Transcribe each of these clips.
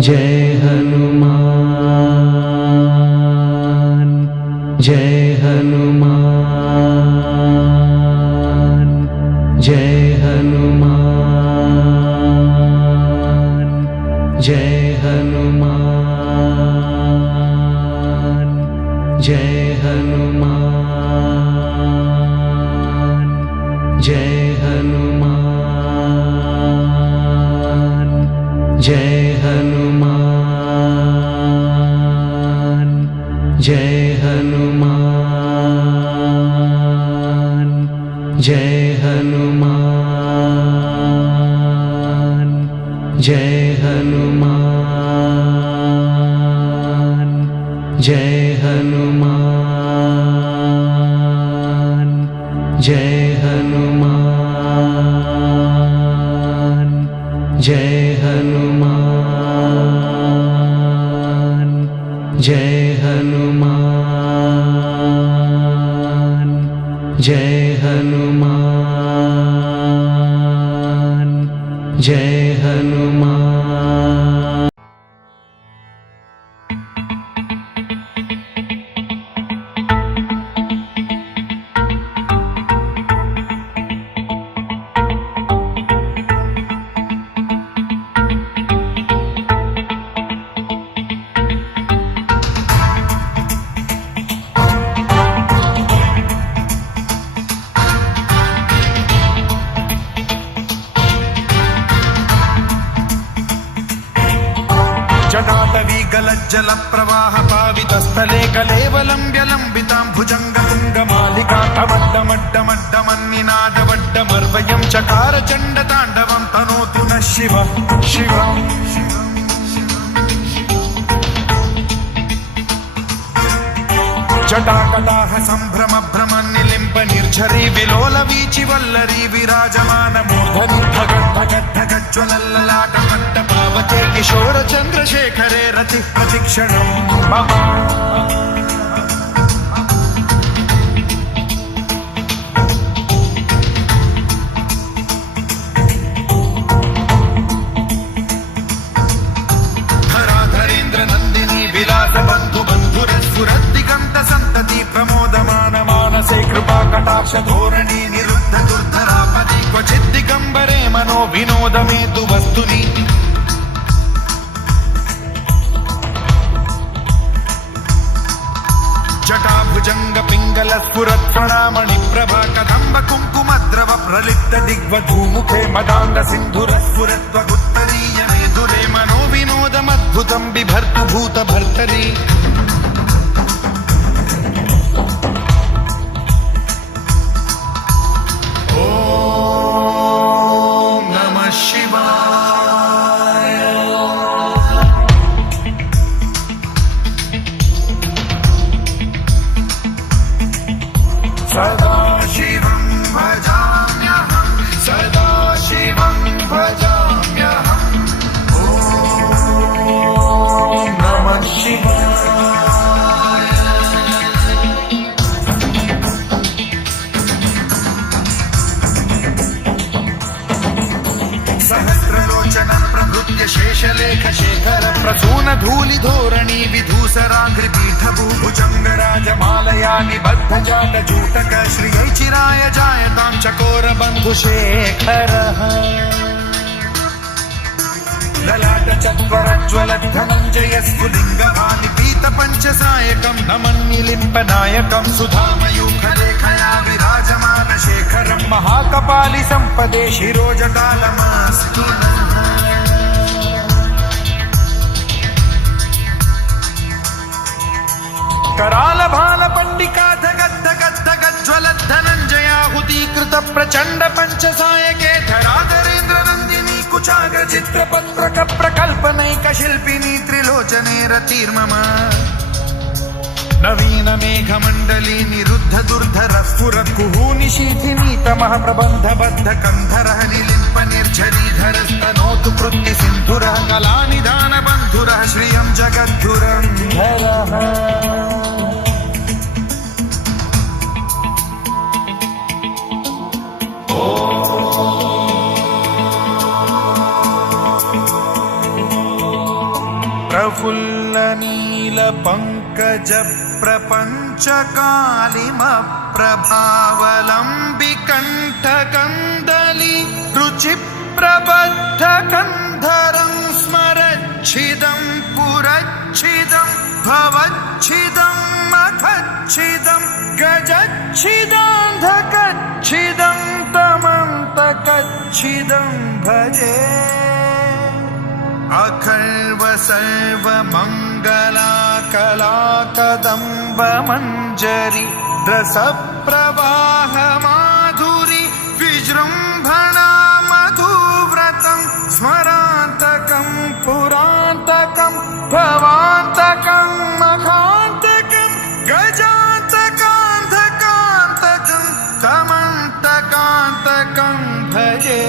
जय हनुमान जय हनुमान जय हनुमान जय हनुमान जय हनुमान जय हनुमान जय हनुमान जय हनुमान जय हनुमान जय हनुमान जय हनुमान जय हनुमान जय हनुमान जय हनुमान जय हनुमान जय हनुमान। जटाटवी गलज्जल प्रवाह पावितस्थले कलेवलम्ब्य लम्बितां भुजङ्गतुङ्गमालिका टमड्डमड्डमड्डमन्निनादवड्डमर्वयं चकार चण्डताण्डवं तनोतु नः शिव शिव। जटाकटाह सम्भ्रम भ्रम निलिम्ब निर्झरी विलोल वीचि वल्लरी विराजमान मूर्धनि धगद्धगद्धगज्ज्वलल्ललाट पट्टपावते किशोर चन्द्रशेखरे रति प्रतिक्षणं मम। धराधरेन्द्र नन्दिनी विलास बन्धु बन्धुरस्फुरद्दिगन्त सन्तति प्रमोदमान मानसे कृपा कटाक्ष धोरणी निरुद्ध दुर्धरापदि क्वचित् दिगम्बरे मनो विनोद मे तु वस्तुनि। जटाभुजङ्ग पिङ्गल स्फुरत्फणामणि प्रभा कदम्ब कुङ्कुमद्रव प्रलिप्त दिग्वधूमुखे मदान्ध सिन्धुरस्फुरत्वगुत्तरीय मेधुरे मनो विनोदमद्भुतं बिभर्तु भूत भर्तरि। ॐ नमः शिवाय। सदा शिवं भजाम्यहं सदा शिवं भजाम्यहम्। ॐ नमः शिवाय। सहस्रलोचनं प्रभृत्य शेषलेख शेखर प्रसून धूलि धोरणी विधूसराङ्घ्रिपीठभूभुजङ्गराजमालया निबद्ध जाटजूटक श्रियै चिराय जायतां चकोर बन्धुशेखरः। ललाट चत्वरज्ज्वलद्धनञ्जय स्फुलिङ्गभानि पीत पञ्चसायकं नमन्निलिम्पनायकं सुधामयूखलेखया विराजमान शेखरं महाकपालि सम्पदे शिरोजटालमास्तु नः। कराल भाल पंडिका धगद्धगद्धगज्ज्वलद्धनञ्जयाहुतीकृत प्रचण्ड पञ्चसायके धराधरेन्द्र नन्दिनी कुचाग्र चित्रपत्रक प्रकल्पनैक शिल्पिनी त्रिलोचने रतिर्मम। नवीन मेघमण्डली निरुद्ध दुर्धर स्फुरत् कुहूनिशीथिनी तमः प्रबन्ध बद्ध कन्धरः निलिम्प निर्झरीधरस्तनोतु कृत्ति सिन्धुरः कलानिधान बन्धुरः श्रियं जगद्धुरन्धरः। प्रफुल्ल नील पंकज प्रपंच कालिम प्रभावलंबि कंठ कंदली रुचि प्रबद्ध कंधरं स्मरच्छिदं पुरच्छिदं भवच्छिदं मखच्छिदं गजच्छिदान्धकच्छिदं तमन्तकच्छिदं भजे अखर्व सर्व मंगला कला कदम्ब मंजरी रस प्रवाह माधुरी विजृंभणा मधुव्रतं स्मरान्तकं पुरान्तकं भवान्तकं मखान्तकं गजान्तकान्धकान्तकं तमन्तकान्तकं भजे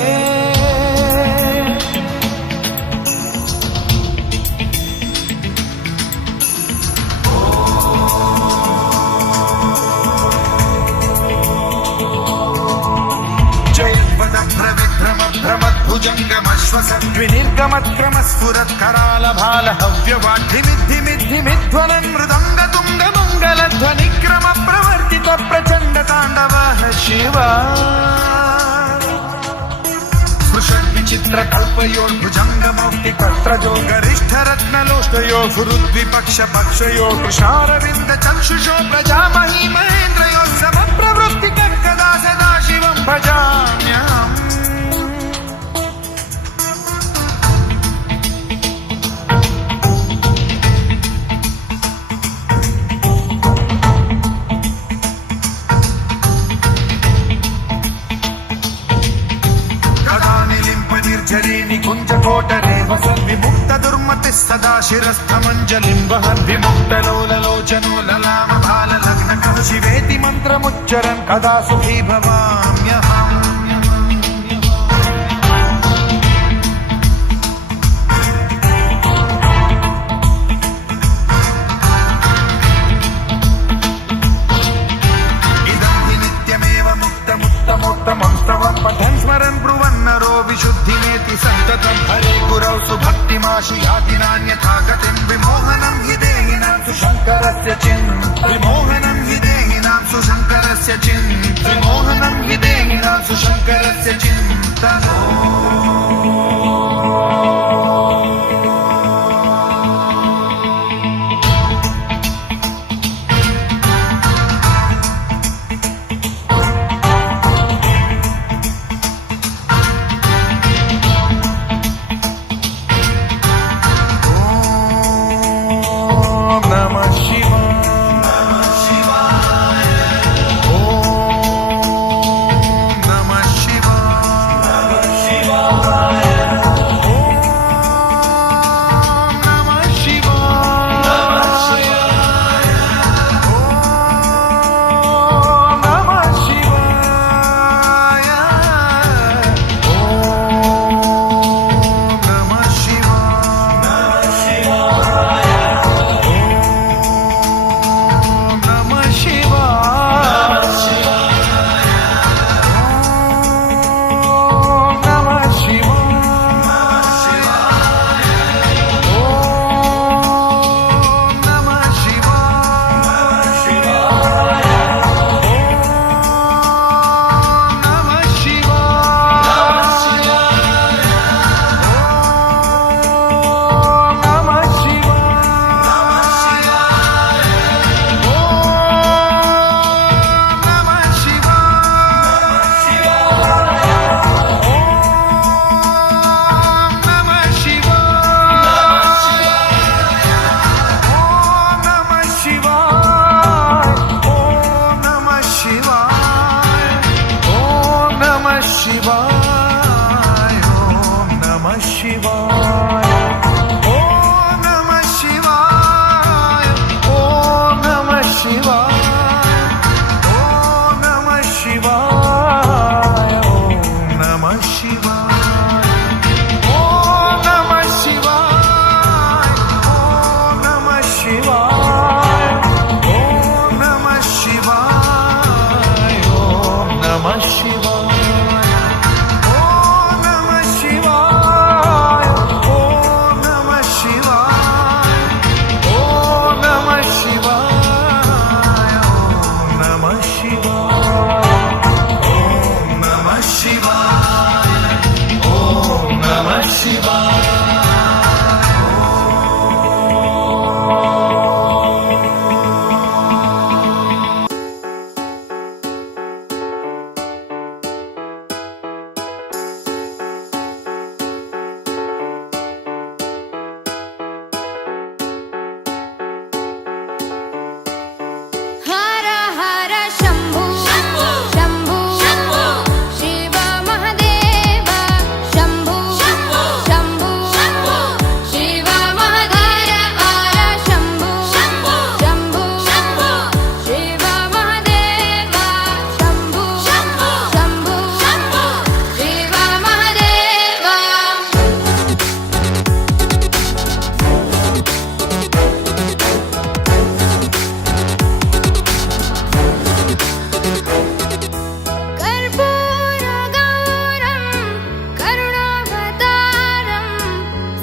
विनिर्गमक्रमस्फुरत्करालभाल हव्यवाढ्यमिद्धिमिद्धिमिध्वनं मृदङ्गतुङ्गमङ्गलध्वनिक्रम प्रवर्तित प्रचण्ड ताण्डवः शिवा स्पृशद्विचित्रकल्पयोर्भुजङ्गमौक्तिकत्रजो गरिष्ठरत्नलोष्टयो गुरुद्विपक्ष पक्षयो कृशारविन्द चक्षुषो प्रजामही महेन्द्रयो समप्रवृत्तिकर्कदा सदा शिवं भजाम्यहम् निकुञ्जकोटरे वसन् विमुक्त दुर्मतिः सदा शिरस्थमञ्जलिं वहन् विमुक्तलोललोचनो ललाम भाललग्नकः शिवेति मन्त्रमुच्चरन् कदा सुखी भवाम्यहम् पठन् स्मरन् ब्रुवन्नरो विशुद्धिमेति सन्ततं हरे गुरौ सुभक्तिमाशु याति नान्यथा गतिं विमोहनं हि देहिनां सुशङ्करस्य विमोहनं हि देहिनां सुशङ्करस्य विमोहनं हि देहिनां सुशङ्करस्य चिन्तनो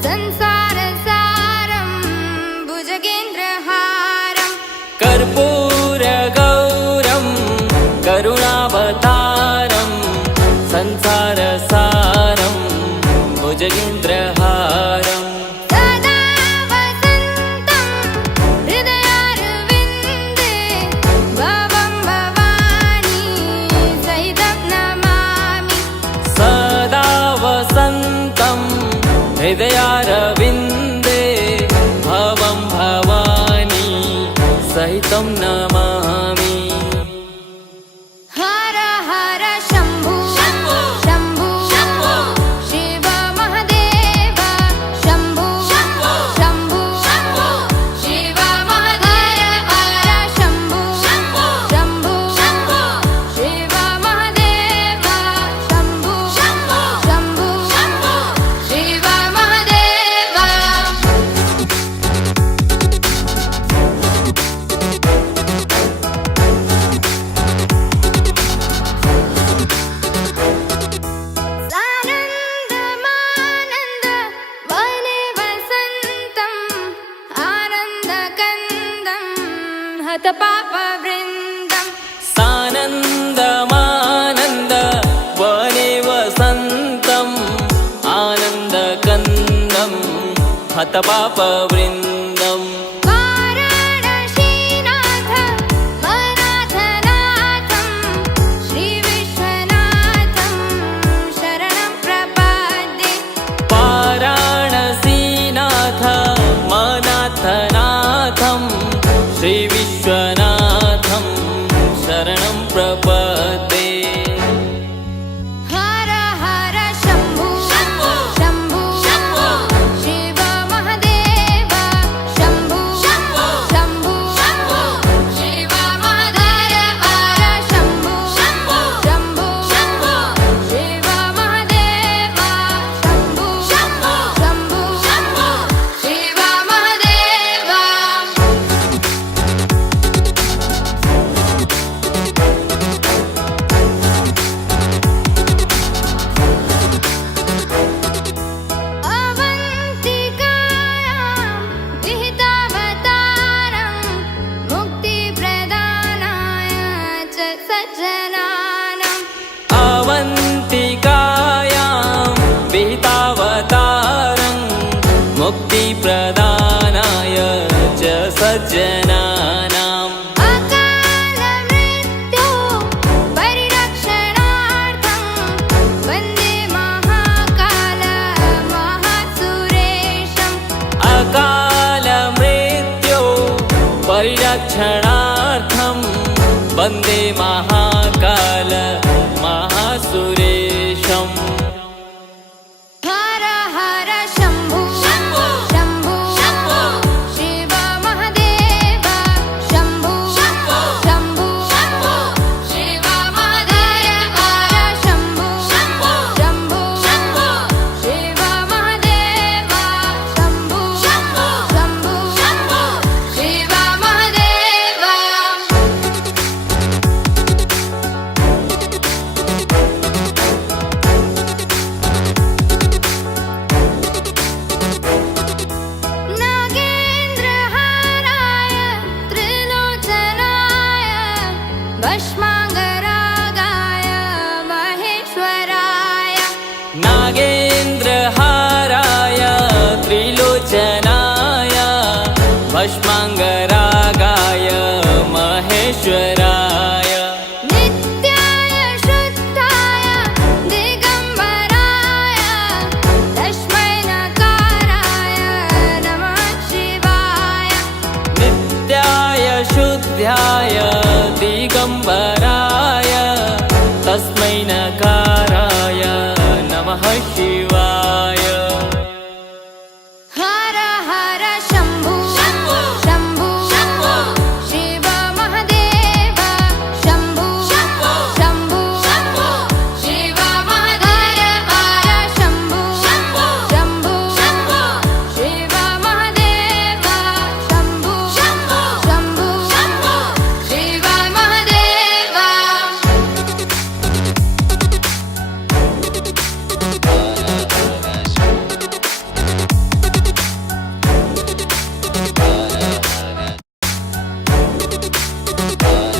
संसारसारं भुजगेन्द्रहारं कर्पूरगौरं करुणावतारं संसारसारं भुजगेन्द्रहारं सदा वसन्तं हृदयारविन्दे भवं भवानी सहितं नमामि सदा वसन्तं हृदयारविन्दे भवं भवानी सहितं नमामि हर हर शम्भु शम्भु शिव महदेव शम्भु शम्भु शिव महदेव हर शम्भु शम्भु शिव महदेव शम्भु शम्भु शिव महदेव सानन्दमानन्द वने वसन्तम् आनन्दकन्दं हतपापवृन्दम् सानन्दमानन्द वने वसन्तम् आनन्दकन्दं हतपापवृन्दम् वाराणसीनाथ वनाथनाथं श्रीविश्वनाथं शरणं प्रपद्ये वाराणसीनाथ मनाथनाथं श्रीविश्वनाथं शरणं प्रपद्ये हर हर शम्भु शम्भु शिव महदेव शम्भु शम्भु शिव महदेव हर शम्भु शम्भु शिव महदेव शम्भु शम्भु शिव महदेव अवन्तिकायां विहितावतारं मुक्तिप्रदानाय च सज्जनानाम् अवन्तिकायां विहितावतारं मुक्तिप्रदानाय च सज्जनानाम् अकालमृत्यो परिरक्षणार्थं वन्दे महाकाल महासुरेशम् अकालमृत्यो परिरक्षणार्थं वन्दे महाकाल महासुरेशम् हर हर शम्भु शम्भु शिव महदेव शम्भु शम्भु शिव महदेव हर शम्भु शम्भु शिव महदेव शम्भु शम्भु शिव महदेव नागेन्द्रहाराय त्रिलोचनाय भस्माङ्गरागाय महेश्वराय नागेन्द्रहाराय त्रिलोचनाय भस्माङ्गरागाय